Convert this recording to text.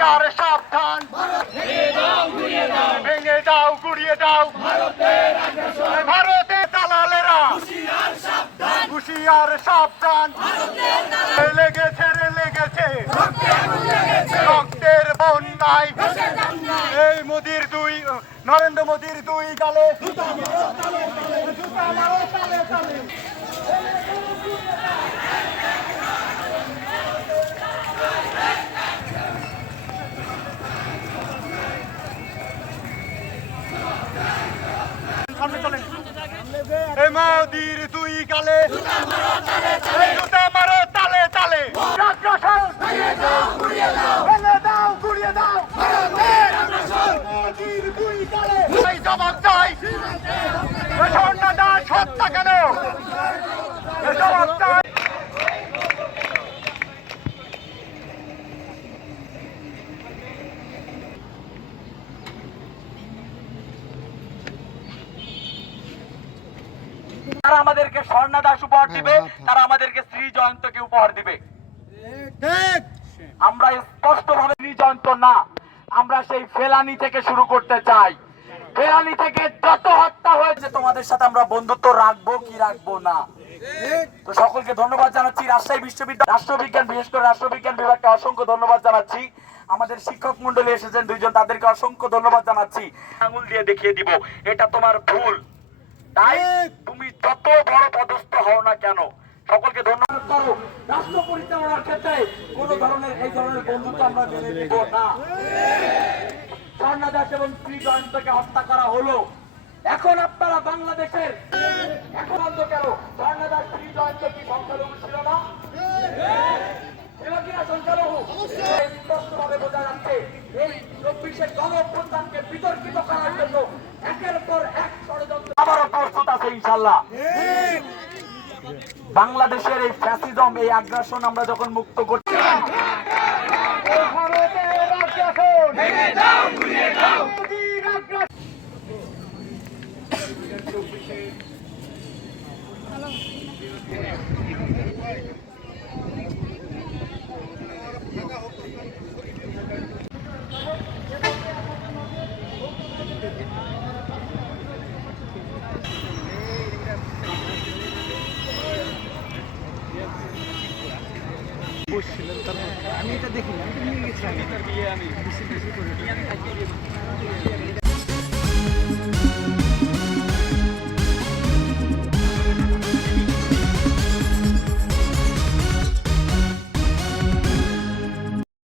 আরে সাবধান। ভেঙে দাও, গুড়িয়ে দাও। ভারতের দালালেরা। হুঁশিয়ার সাবধান। লেগেছে রে লেগেছে। রক্তের বন্যায়। এই মোদির দুই, নরেন্দ্র মোদির দুই গালে। এই জুতা মারো তালে তালে। আগ্রাসন ভেঙে দাও গুড়িয়ে দাও মোদির দুই গালে এই জবাব চাই এই সন্ন্যাটা সত্তা কেন এই জবাব চাই তারা আমাদেরকে স্বর্ণা দাস উপহার দিবে তারা আমাদেরকে শ্রী জয়ন্তকে উপহার দিবে। আমরা স্পষ্ট ভাবে জয়ন্ত না আমরা সেই ফেলানি থেকে শুরু করতে চাই। ফেলানি থেকে যত হত্যা হয়েছে তোমাদের সাথে আমরা বন্ধুত্ব রাখব কি রাখব না। তো সকলকে ধন্যবাদ জানাচ্ছি। রাজশাহী বিশ্ববিদ্যালয় রাষ্ট্রবিজ্ঞান বিশেষ করে রাষ্ট্রবিজ্ঞান বিভাগকে অসংখ্য ধন্যবাদ জানাচ্ছি। আমাদের শিক্ষক মন্ডলী এসেছেন দুইজন তাদেরকে অসংখ্য ধন্যবাদ জানাচ্ছি। আঙুল দিয়ে দেখিয়ে দিব এটা তোমার ভুল। তাই তুমি যত বড় পদস্থ হও না কেন সকলকে ধন্যবাদ। করো রাষ্ট্র পরিচালনার ক্ষেত্রে কোন ধরনের এই ধরনের বন্ধুত্ব আমরা মেনে নিব না। স্বর্ণা দাস এবং শ্রী জয়ন্তকে হত্যা করা হলো। এখন আপনারা বাংলাদেশের এখন অন্ত কেন? স্বর্ণা দাস শ্রী জয়ন্ত কি সংখ্যালঘু ছিল না? ছিল কিনা সংখ্যালঘু? স্পষ্টভাবে বোঝা যাচ্ছে এই চব্বিশের গণ বিতর্কিত করার জন্য একের পর প্রস্তুত আছে ইনশাল্লাহ বাংলাদেশের এই ফ্যাসিজম এই আগ্রাসন আমরা যখন মুক্ত করছি আগ্রাসন তারপর আমি এটা দেখিনি আমি তো নিয়ে গেছিলাম